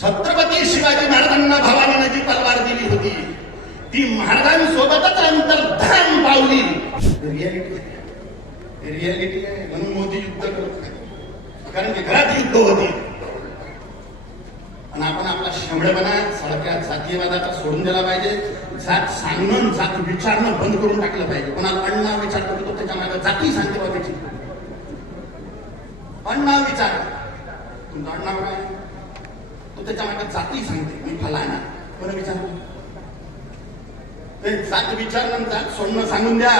छत्रपती शिवाजी महाराजांना भवानीनं जी तलवार दिली होती. ती महाराजांसोबतच अंतर्धान पावली. रियालिटी रियालिटी आहे. म्हणून मोदी युद्ध करत नाही कारण की घरात युद्ध होती. आणि आपण आपला शंभळपणा सडक्या जातीयवादाचा सोडून दिला पाहिजे. जात सांगणं जात विचारणं बंद करून टाकलं पाहिजे. कोणाला अण्णा विचार करतो त्याच्यामागे जाती सांगते बाबाची अण्णा विचार. तुमचा अण्णा काय तो त्याच्यामागे जाती सांगते मी फलाना. बरं विचार ते जात विचार जात सोडणं सांगून द्या.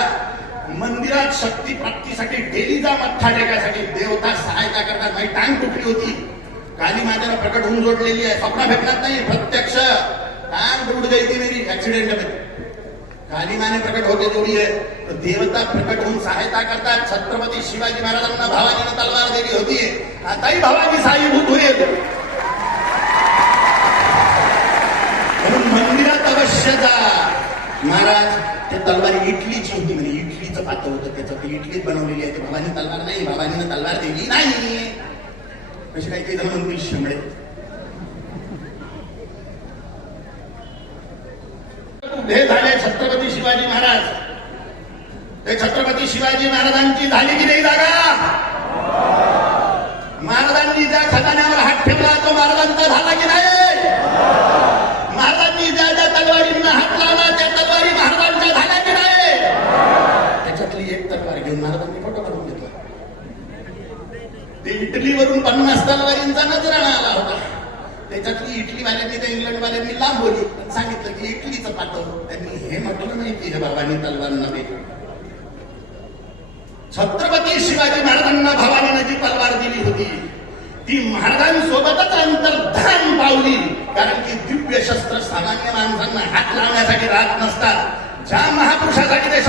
मंदिरात शक्ती प्राप्तीसाठी डेली जा मठ्ठा टेकायसाठी देवता सहायता करतात. माझी टांग तुटली होती. काली मातेला प्रकट होऊन जोडलेली आहे. स्वप्न भेटणार नाही प्रत्यक्ष. टांग तुट गई ती मेरी ऍक्सिडेंटमध्ये. काली माने प्रकट होते जोडी आहे. देवता प्रकट होऊन सहायता करतात. छत्रपती शिवाजी महाराजांना भावाजीने तलवार दिली होती. आताही भावाजी साईभूत होईल म्हणून मंदिरात अवश्य जा महाराज ते तलवार इटलीची होती म्हणजे इटलीचं पात्र होतं त्याचं. ते इटलीत बनवलेली आहे. ते भवानी तलवार नाही. भवानीने तलवार दिली नाही. असे काही काही जण म्हणतील शेंबडे उभे झाले छत्रपती शिवाजी महाराज. ते छत्रपती शिवाजी महाराजांची झाली की नाही जागा? महाराजांनी ज्या खजान्यावर हात ठेवला तो महाराजांचा झाला की नाही महाराजांनी ज्या ज्या तलवारींना हात लावला त्या तलवारी महाराजांच्या झाल्या की नाही त्याच्यातली एक तलवार घेऊन महाराजांनी फोटो काढून घेतला ते इटलीवरून पन्नास तलवारींचा नजराणा आला होता. त्याच्यातली इटलीवाल्यांनी त्या इंग्लंडवाल्यांनी लांबवली आणि सांगितलं की इटलीचं पाठव. त्यांनी हे म्हटलं नाही की हे बाबांनी तलवार नव्हे छत्रपती शिवाजी महाराजांना भवानीनं जी तलवार दिली होती. ती महाराजांसोबतच अंतर्धान पावली. कारण की दिव्य शस्त्र सामान्य माणसांना हात लावण्यासाठी राहत नसतात. ज्या महापुरुषासाठी ते